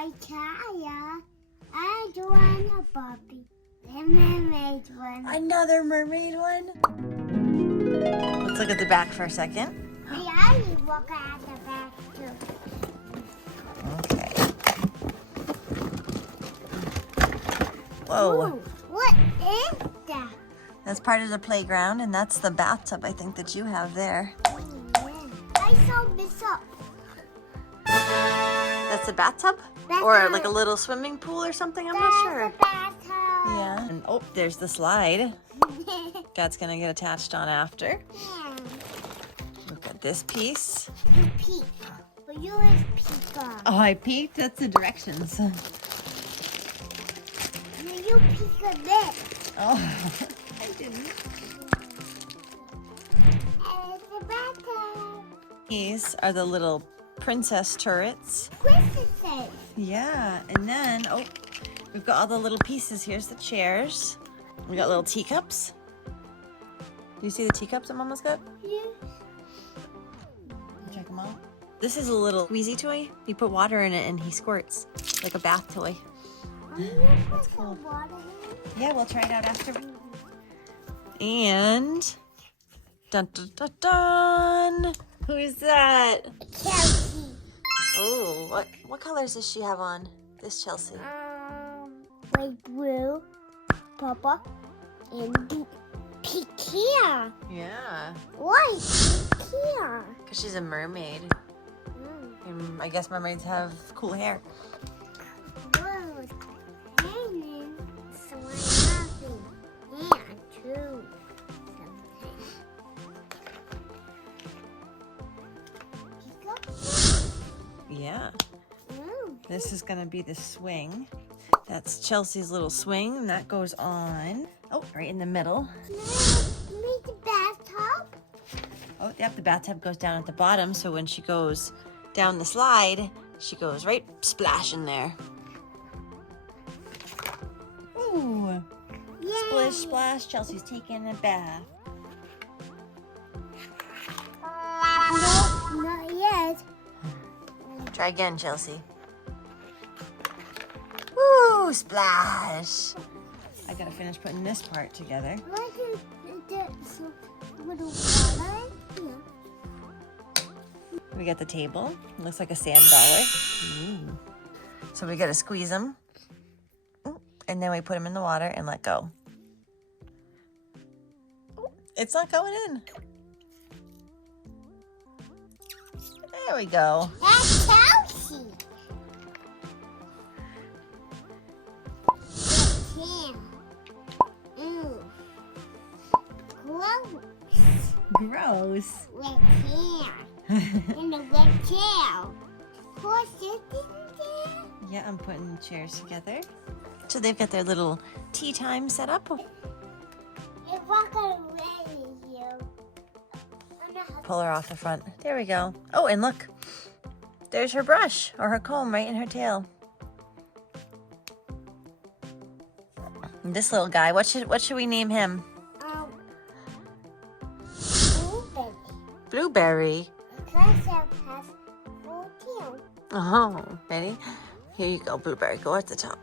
Hi, Kaia. I want a Barbie. The mermaid one. Another mermaid one? Let's look at the back for a second. I walk at the back too. Okay. Whoa. Ooh, what is that? That's part of the playground, and that's the bathtub, I think, that you have there. Oh, yeah. I saw this up. That's the bathtub? Bathtub. Or like a little swimming pool or something? I'm not sure. That's a bathtub. Yeah. And oh, there's the slide. That's gonna get attached on after. Yeah. Look at this piece. You peek. But you always peek up. Oh, I peeked? That's the directions. You peek a bit. Oh, I didn't. And it's a bathtub. These are the little princess turrets. Princesses. Yeah, and then, oh, we've got all the little pieces. Here's the chairs. We got little teacups. Do you see the teacups that Mama's got? Yes. Check them out. This is a little squeezy toy. You put water in it and he squirts, like a bath toy. That's cool. Water in it. Yeah, we'll try it out after. And, dun dun dun dun. Who is that? Chelsea. Oh, what colors does she have on? This Chelsea. Like blue, purple, and pink here. Yeah, White here. because she's a mermaid. And I guess mermaids have cool hair. Whoa, hanging, so I'm laughing. Yeah, true. Yeah. Mm. This is gonna be the swing. That's Chelsea's little swing, and that goes on. Oh, right in the middle. Make the bathtub. Oh, yep, the bathtub goes down at the bottom, so when she goes down the slide, she goes right splash in there. Ooh. Yay. Splish splash, Chelsea's taking a bath. No, not yet. Try again, Chelsea. Woo, splash. I gotta finish putting this part together. Why did some little water? Yeah. We got the table. It looks like a sand dollar. Ooh. So we gotta squeeze them. And then we put them in the water and let go. It's not going in. There we go. That's Chelsea. Yeah. Ooh. Gross. Gross. Wet hair. In the wet chair. Pour this in there. Yeah, I'm putting the chairs together. So they've got their little tea time set up. If I could raise you. Pull her off the front. There we go. Oh, and look. There's her brush or her comb right in her tail. And this little guy, what should we name him? Blueberry. Blueberry. Because it has 14. Oh, ready? Here you go, Blueberry. Go at the top.